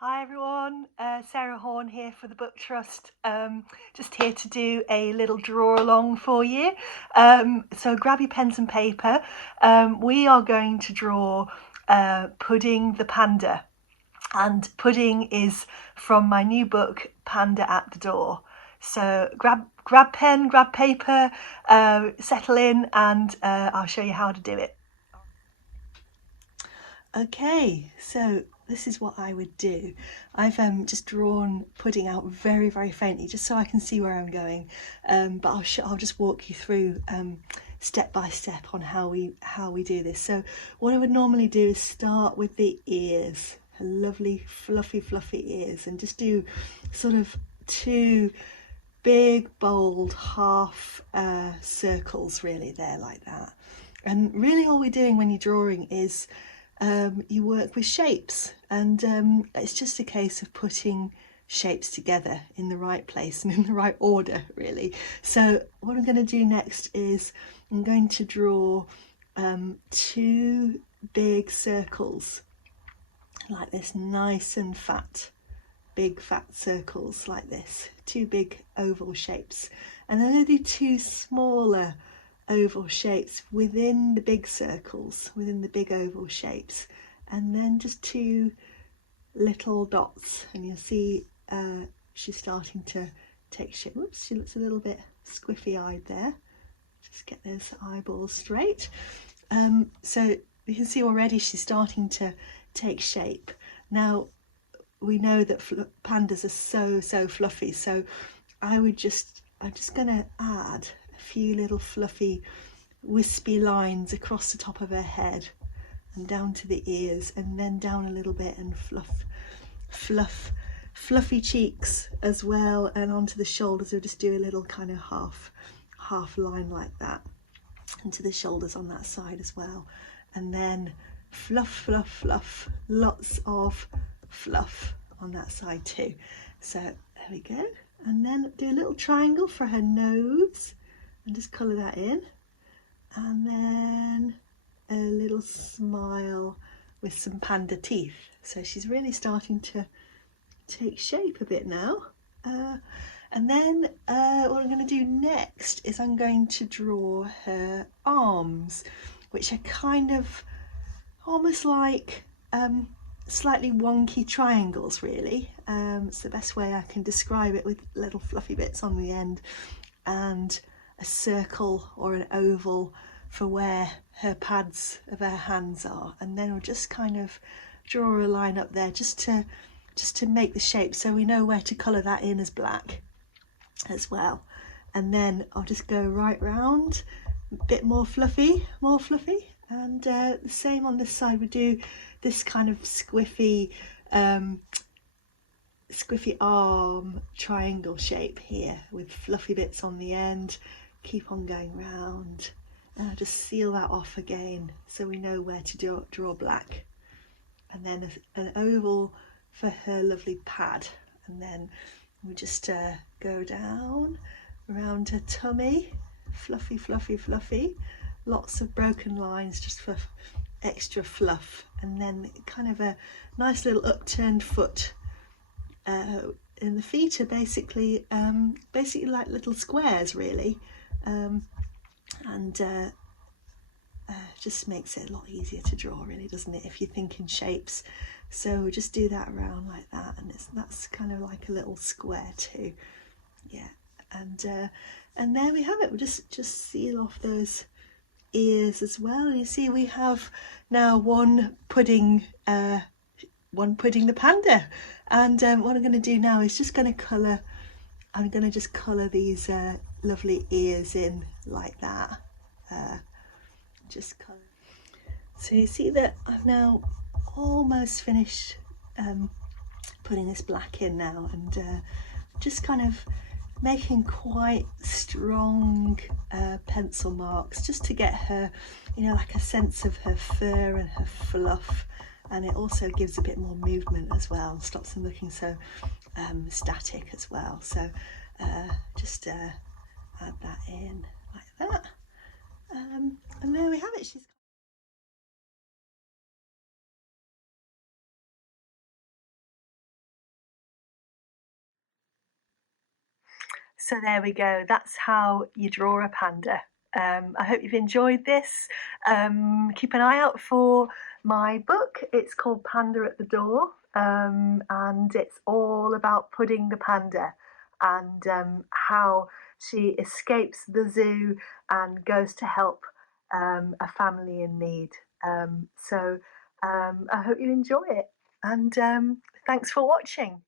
Hi everyone, Sarah Horne here for the Book Trust. Just here to do a little draw along for you. So grab your pens and paper. We are going to draw Pudding the Panda. And Pudding is from my new book, Panda at the Door. So grab pen, grab paper, settle in, and I'll show you how to do it. Okay, so this is what I would do. I've just drawn Pudding out very, very faintly, just so I can see where I'm going. But I'll just walk you through step by step on how we do this. So what I would normally do is start with the ears, lovely, fluffy ears, and just do sort of two big, bold half circles, really, there like that. And really, all we're doing when you're drawing is you work with shapes, and it's just a case of putting shapes together in the right place and in the right order, really. So what I'm going to do next is I'm going to draw two big circles like this, nice and fat, big fat circles like this, two big oval shapes, and then I'm going to do two smaller oval shapes within the big circles, within the big oval shapes, and then just two little dots, and you'll see she's starting to take shape. Whoops, she looks a little bit squiffy eyed there. Just get those eyeballs straight. So you can see already she's starting to take shape. Now we know that pandas are so fluffy, so I'm just going to add a few little fluffy wispy lines across the top of her head and down to the ears, and then down a little bit, and fluffy cheeks as well, and onto the shoulders. We'll just do a little kind of half line like that, and to the shoulders on that side as well, and then fluff, lots of fluff on that side too. So there we go, and then do a little triangle for her nose and just colour that in, and then a little smile with some panda teeth. So she's really starting to take shape a bit now. And then what I'm going to do next is I'm going to draw her arms, which are kind of almost like slightly wonky triangles, really. It's the best way I can describe it, with little fluffy bits on the end and a circle or an oval for where her pads of her hands are, and then we'll just kind of draw a line up there just to make the shape, so we know where to colour that in as black as well. And then I'll just go right round, a bit more fluffy, and the same on this side. We do this kind of squiffy arm triangle shape here with fluffy bits on the end. Keep on going round, and I'll just seal that off again so we know where to draw black. And then an oval for her lovely pad, and then we just go down around her tummy, fluffy, lots of broken lines just for extra fluff, and then kind of a nice little upturned foot. And the feet are basically like little squares, really, and just makes it a lot easier to draw, really, doesn't it, if you think in shapes. So we'll just do that around like that, and that's kind of like a little square too. Yeah, and there we have it. We'll just seal off those ears as well. And you see we have now one Pudding the Panda. And what I'm going to do now is just going to colour. I'm going to just colour these lovely ears in like that. Just colour. So you see that I've now almost finished putting this black in now, and just kind of making quite strong pencil marks just to get her, like a sense of her fur and her fluff, and it also gives a bit more movement as well, stops them looking so static as well. So just add that in like that, and there we have it. She's So there we go. That's how you draw a panda. I hope you've enjoyed this. Keep an eye out for my book. It's called Panda at the Door, and it's all about Pudding the Panda and how she escapes the zoo and goes to help a family in need. I hope you enjoy it, and thanks for watching.